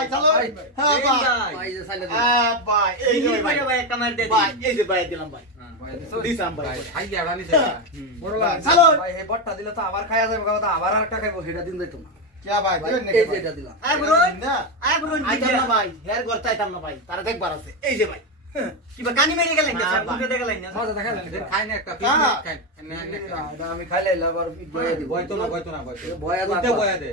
ভাই চলো হ্যাঁ এই ভাই। ভাই। ভাই যে সাইলে হ্যাঁ ভাই এই যে এই ভাই। ভাই একটা মার দে ভাই এই যে ভাই দিলাম ভাই। ভাই দিছাম ভাই খাই দিয়া রানি সেটা বড় ভাই চালো। ভাই এই বটটা দিলে তো আবার খাইয়া যাবে কথা আবার আর একটা খাইবো সেটা দিন যাইতো না। ভাই দিবেন এই যে? এটা দিলাম। আয় না আয় বুড়ন আইতাম না ভাই হেয়ার ঘর চাইতাম না ভাই তারা দেখবার আছে। এই যে ভাই। কিবা কানি মেরে গেলেন না না, স্যার। বুঝে গেলেন না। মজা দেখা খাই না একটা হ্যাঁ। খাই। না আমি খাইলে আবার বয়া দিব। না বয়তো না বয়তো বয়া উঠতে থাকবা। বয়া দে।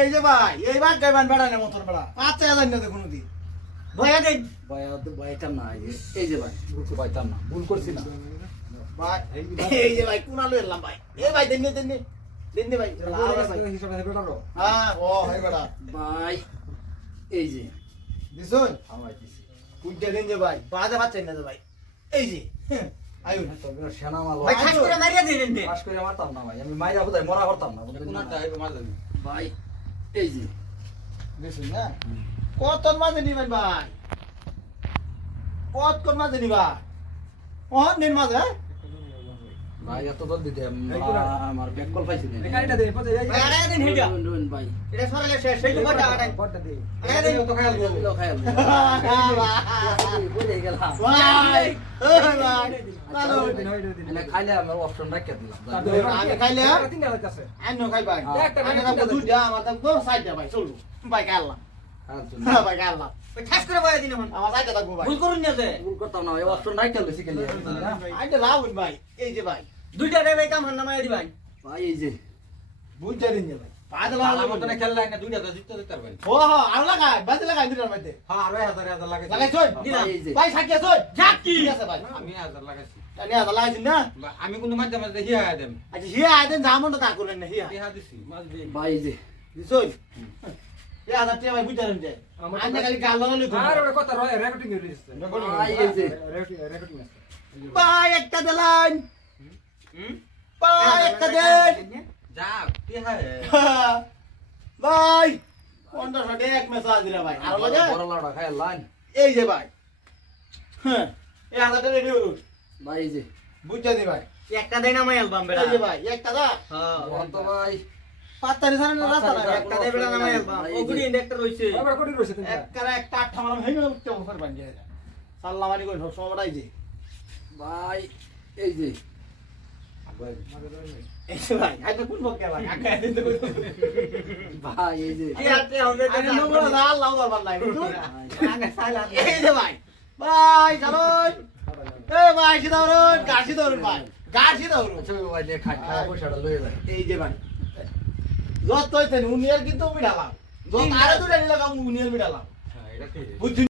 এই যে ভাই এই ভাগ গাইবান বেড়া না মতর বেড়া। পাঁচ হাজার না দেখুন দি ভয়া দেন। ভাই অত ভাইটাম না এই যে ভাই ভুল ভাইটাম না ভুল করছি না। ভাই এই যে ভাই কুনালো এলাম ভাই। এই ভাই দেন দেন দেন দেন ভাই। হ্যাঁ ও হাই বেড়া। ভাই এই যে। দিছুন? আমার দিছি। বুঝা দিন যে ভাই বাজে পাচ্ছেন না যে ভাই। এই যে আয়ুন। তো বিরাট সেনা মাল ভাই খাস করে মারিয়া দেন দে পাস করে মারতাম না ভাই আমি মাইরা বোধহয় মরা করতাম না কোনটা হইবে মাঝে ভাই এই যে। দিছুন না? কত মাঝে নিবেন ভাই? কত মাঝে নিবা? অহ নিন মাঝে হ্যাঁ? ভাই এত দল দিতে এইগুলা। আমার ব্যাক কল পাইছি না। এই গাড়িটা দে পথে এই ভাই দিন হেডা এটা সরালে শেষ সেই দে? দিন তো ভাই এই ভাই চলো দিন হই দিন এনে খাইলে আমার অপশন রাখিয়ে দিলাম। আমি খাইলে? তিনটা হইতাছে। আনো খাই ভাই একটা আমি ভাই, তো তিনটা দুধ যা আমার তো সাইড দে ভাই চলবো। ভাই খাইলাম ভাই খাইলাম ওই করে দিন আমার থাকব ভাই। ভুল করুন না যে। ভুল করতাম না এই অপশন রাখিয়ে লইছি কেন আইতে লাভ ভাই। এই যে ভাই। দুইটা রে ভাই কাম হান্না মাইয়া দিবাই ভাই। এই যে বুঝতে দিন ভাই। পাঁচ লাভ মতনে খেললাই না দুইটা তো জিততে দিতে পারবেন ও হো আর লাগাই বাজে লাগাই দুটার মধ্যে। হ্যাঁ আরও হাজার হাজার লাগে লাগাই চল ভাই এই যে। ভাই সাকিয়া চল ঝাঁকি। ঠিক আছে ভাই। আমি হাজার লাগাইছি। জানি আদা লাগাইছিস না? আমি কিন্তু মাঝে মাঝে হিয়া দেম। আচ্ছা হিয়া আইতেন জামন তো তা করলেন না হিয়া। হিয়া দিছি মাঝ দিয়ে ভাই এই যে। দিছই এ আদা টিয়া ভাই যে। আমার খালি গাল লাগালি আর ওটা কথা রয় রেকর্ডিং হই দিছে ভাই এই যে। রেকর্ডিং ভাই একটা দিলেন ভাই একটা দেন যা কি হয়? ভাই পনেরোশো টাকা এক মেসেজ দিলে ভাই। আর লাগে বড় লাউডা খাইয়া লাইন এই যে ভাই। হ্যাঁ এই হাজারটা রেডি করুন ভাই এই যে। বুঝতে দি ভাই। একটা দেন আমায় অ্যালবাম বেড়া। এই যে ভাই একটা দা। হ্যাঁ বল তো ভাই। পাত্তা নিছান না রাস্তা না একটা দে বেড়া অ্যালবাম ও গুড়ি একটা রইছে আবার রেকর্ডিং রইছে একটা একটা আটটা মারাম হয়ে গেল কেমন করে বান যায় সাল্লাম আলাইকুম সব সময়টাই যে। ভাই এই যে। ভাই এই যে ভাই ভাই চলুন এ ভাই ধরুন গাছি ধরুন ভাই গাছি ধরুন আচ্ছা ভাই খাই খাই পয়সাটা লয়ে যায় এই যে ভাই যত হইতেন উনিয়ার কিন্তু মিডালাম যত আরে দুটা নিলাম উনিয়ার মিডালাম হ্যাঁ বুঝছি